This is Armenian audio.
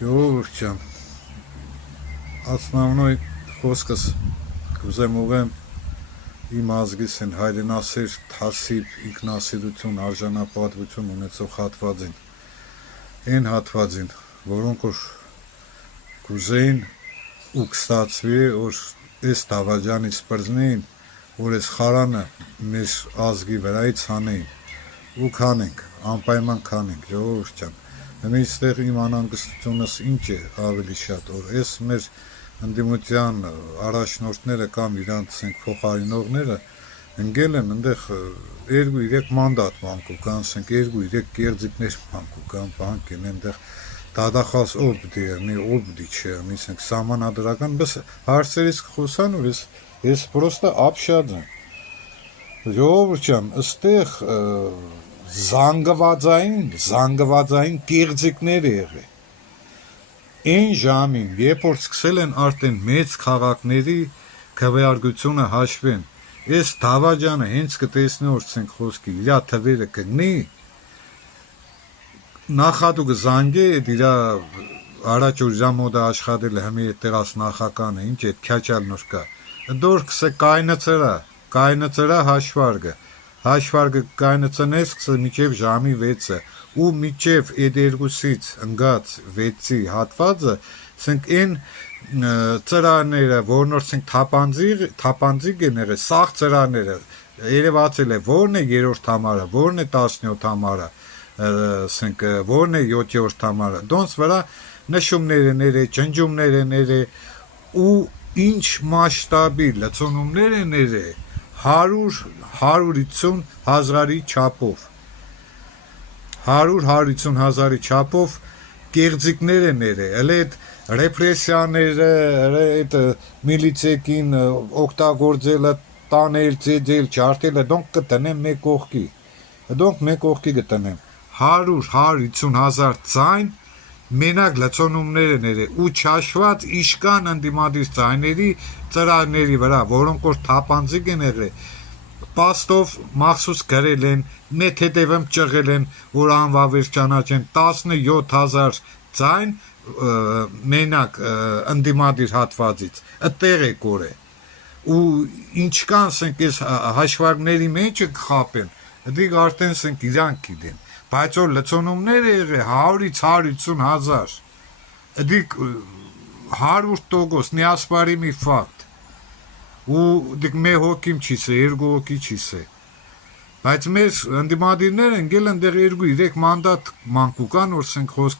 Ժողովուրդ ջան, основной խոսքս կուզեմ ուղեմ իմ ազգիսին հայրենասեր, թասիբ, ինքնասիրություն, արժանապատվություն ունեցող հատվածին, այն հատվածին, որոնք որ կուզեին ու կստացվի, որ այս դավաճանից պրծնեին, որ այս խարանը մեր ազգի վրայից հանեին ու քանենք, անպայման քանենք, ժողովուրդ ջան, այստեղ իմ անհանգստությունս ինչ է ավելի շատ, որ այս մեր ընդդիմության առաջնորդները կամ իրանց փոխարինողները ընկել են այնտեղ 2-3 մանդատ մանկու կան, 2-3 կեղծիքներ մանկու կան, բանկ են այնտեղ դադախազ ով պիտի եղնի, ով պիտի չեղնի, սահմանադրական, բայց հարցերից խոսան, որ ես պրոստը ապշած եմ, ժողովուրդ ջան, այստեղ զանգվածային կեղծիքներ եղել, այն ժամին, երբ որ սկսել են արդեն մեծ քաղաքների քվեարկությունը հաշվեն, այս դավաճանը հենց կտեսնի, որ խոսքի իրա թվերը կգնի, նախատուկը զանգե իր առաջ որ իրա մոտ աշխատել է հմի տեղաց նախականը, ինչ է քյաչալ նոր կա, դոր կսե կայնծրա հաշվարգը կայնծնես կսե միջև ժամի 6-ը ու միջև այդ երկուսից ընգած 6-ի հատվածը այն ծրարները, որնոր թապանձիկ են եղել, սաղ ծրարները երևացել է որն է 3-րդ համարը, որն է 17 համարը, որն է 7-րդ համարը, դոնց վրա նշումներ են եղել, ջնջումներ են եղել ու ինչ մասշտաբի լցոնումներ են եղել 100-150 հազարի չափով 100-150 հազարի չափով կեղծիքներ են եղել, հələ այդ ռեպրեսիաները, այդ միլիցեքին օգտագործելը, տանել, ծեծել, ջարդելը, դոնք կտնեմ մեկ կողքի կտնեմ 100-150 հազար ձայն մենակ լցոնումներ են եղել ու չաշված իշկան ընդդիմադիր ձայների ծրարների վրա, որոնք որ թապանձիկ են եղել, պաստով մախսուս գրել են, մեկ հետևում ճղել են, որ անվավեր ճանաչեն 17,000 ձայն մենակ ընդդիմադիր հատվածից, այդտեղ է կորե ու ինչքան այս հաշվարկների մեջը կխապեն, դիք արդեն իրանք գիտեն, բայց որ լցոնումներ է եղել 100-150 հազար, դիք 100% նիասպարի մի ֆակտ ու դիք մեկ հոգիմ չիսե, 2 հոգի չիսե, բայց մեր ընդդիմադիրները ընկել են դեղ 2-3 մանդատ մանկու կան, որ խոսք